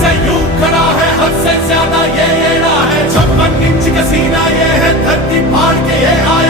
से यूं खड़ा है, हद से ज्यादा ये एड़ा है। 56 इंच का सीना ये है, धरती फाड़ के ये आया।